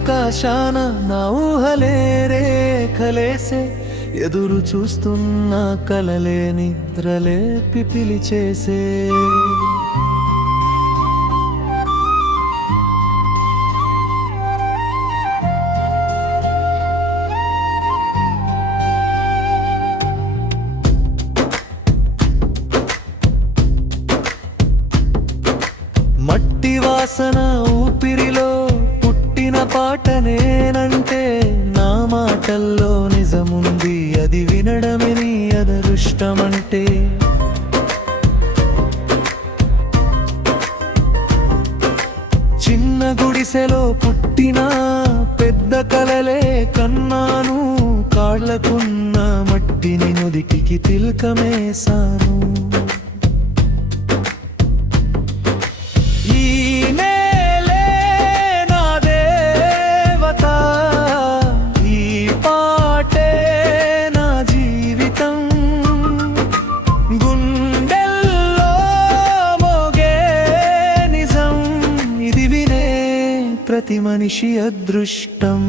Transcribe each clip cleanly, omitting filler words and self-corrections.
ఆకాశాన నా ఊహలే రేఖలేసే ఎదురు చూస్తున్న కలలే నిద్రలే పిలిచేసే మట్టి వాసన ఊపిరిలో పుట్టిన పాట నేనంటే నా మాటల్లో నిజముంది అది వినడమే నీ అదృష్టమంటే చిన్న గుడిసెలో పుట్టిన పెద్ద కలలే కన్నాను కాళ్ళకున్న మట్టిని నుదిటికి తిలకమేశాను ప్రతి మనిషి అదృష్టం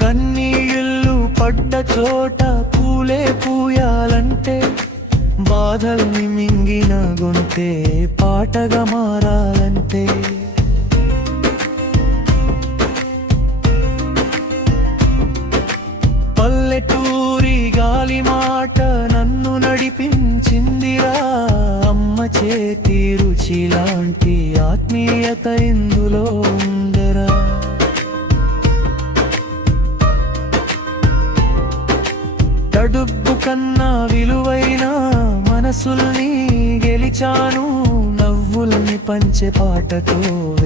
కన్నీళ్ళు పడ్డ చోట పూలే పూయాలంటే బాధల్ని మింగిన గొంతే పాటగా మారాలంటే పల్లెటూరి గాలి మాట నన్ను నడిపించిందిరా అమ్మ చేతి రుచి లాంటి ఆత్మీయత ఇందులో ఉందరా డబ్బు కన్నా విలువైన మనసుల్ని గెలిచాను నవ్వుల్ని పంచే పాటతో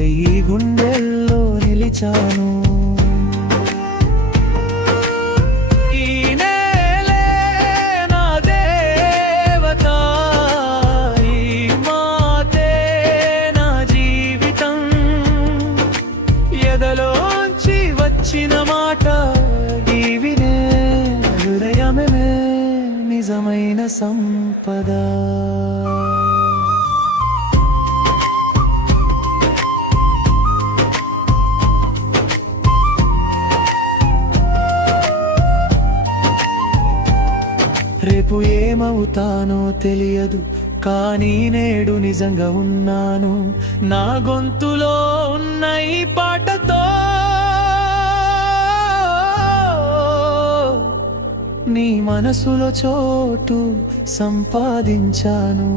1000 గుండెల్లో నిలిచాను వచ్చిన మాట వినే హృదయమే నిజమైన సంపద రేపు ఏమవుతానో తెలియదు కానీ నేడు నిజంగా ఉన్నాను నా గొంతులో ఉన్న ఈ పాటతో నీ మనసులో చోటు సంపాదించాను.